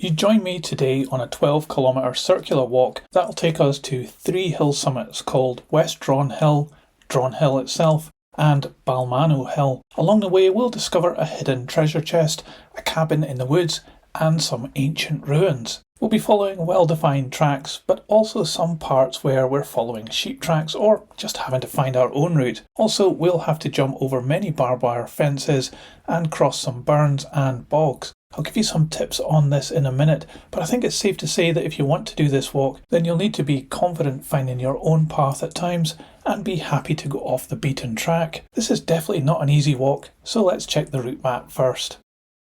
You join me today on a 12-kilometre circular walk that'll take us to 3 hill summits called West Dron Hill, Dron Hill itself, and Balmano Hill. Along the way we'll discover a hidden treasure chest, a cabin in the woods, and some ancient ruins. We'll be following well-defined tracks, but also some parts where we're following sheep tracks or just having to find our own route. Also, we'll have to jump over many barbed wire fences and cross some burns and bogs. I'll give you some tips on this in a minute, but I think it's safe to say that if you want to do this walk, then you'll need to be confident finding your own path at times and be happy to go off the beaten track. This is definitely not an easy walk, so let's check the route map first.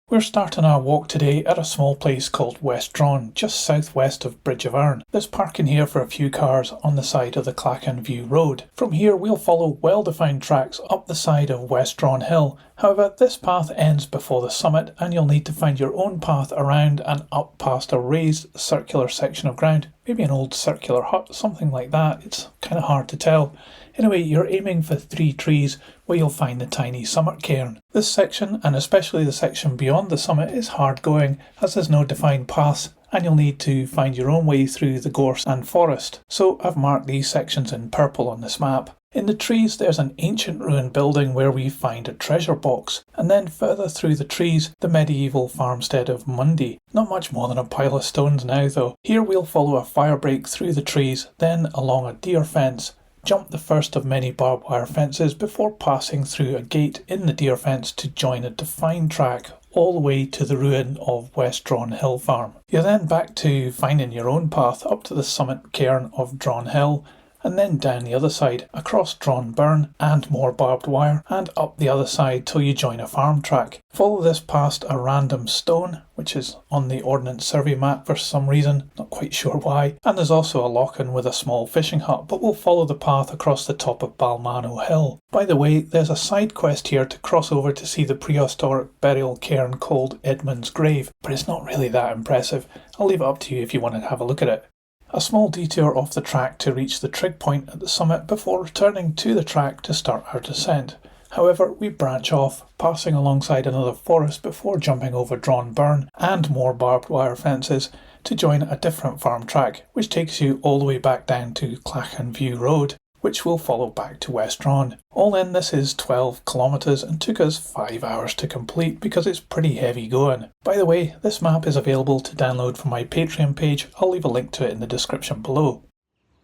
We're starting our walk today at a small place called West Dron, just southwest of Bridge of Arn. There's parking here for a few cars on the side of the Clachan View Road. From here we'll follow well-defined tracks up the side of West Dron Hill. However, this path ends before the summit and you'll need to find your own path around and up past a raised circular section of ground. Maybe an old circular hut, something like that. It's kind of hard to tell. Anyway, you're aiming for 3 trees where you'll find the tiny summit cairn. This section, and especially the section beyond the summit, is hard going as there's no defined paths and you'll need to find your own way through the gorse and forest. So I've marked these sections in purple on this map. In the trees there's an ancient ruined building where we find a treasure box, and then further through the trees the medieval farmstead of Mundy. Not much more than a pile of stones now though. Here we'll follow a fire break through the trees, then along a deer fence, jump the first of many barbed wire fences before passing through a gate in the deer fence to join a defined track all the way to the ruin of West Dron Hill Farm. You're then back to finding your own path up to the summit cairn of Dron Hill, and then down the other side, across Dron Burn and more barbed wire, and up the other side till you join a farm track. Follow this past a random stone, which is on the Ordnance Survey map for some reason, not quite sure why, and there's also a loch-in with a small fishing hut, but we'll follow the path across the top of Balmano Hill. By the way, there's a side quest here to cross over to see the prehistoric burial cairn called Edmund's Grave, but it's not really that impressive. I'll leave it up to you if you want to have a look at it. A small detour off the track to reach the trig point at the summit before returning to the track to start our descent. However, we branch off, passing alongside another forest before jumping over Dron Burn and more barbed wire fences to join a different farm track, which takes you all the way back down to Clachan View Road, which we'll follow back to West Dron. All in, this is 12 kilometres and took us 5 hours to complete because it's pretty heavy going. By the way, this map is available to download from my Patreon page. I'll leave a link to it in the description below.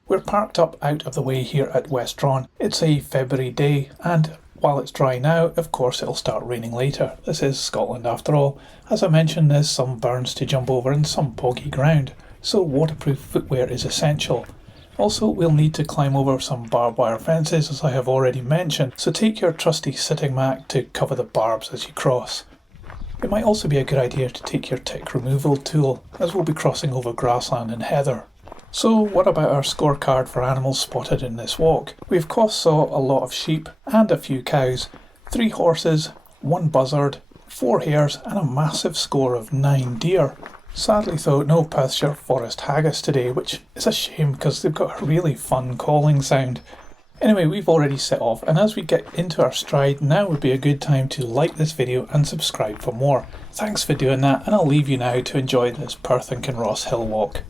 We're parked up out of the way here at West Dron. It's a February day and while it's dry now, of course it'll start raining later. This is Scotland after all. As I mentioned, there's some burns to jump over and some boggy ground, so waterproof footwear is essential. Also, we'll need to climb over some barbed wire fences as I have already mentioned, so take your trusty sitting mat to cover the barbs as you cross. It might also be a good idea to take your tick removal tool as we'll be crossing over grassland and heather. So what about our scorecard for animals spotted in this walk? We of course saw a lot of sheep and a few cows, 3 horses, 1 buzzard, 4 hares and a massive score of 9 deer. Sadly though, no Perthshire forest haggis today, which is a shame because they've got a really fun calling sound. Anyway, we've already set off, and as we get into our stride, now would be a good time to like this video and subscribe for more. Thanks for doing that, and I'll leave you now to enjoy this Perth Kinross Hill Walk.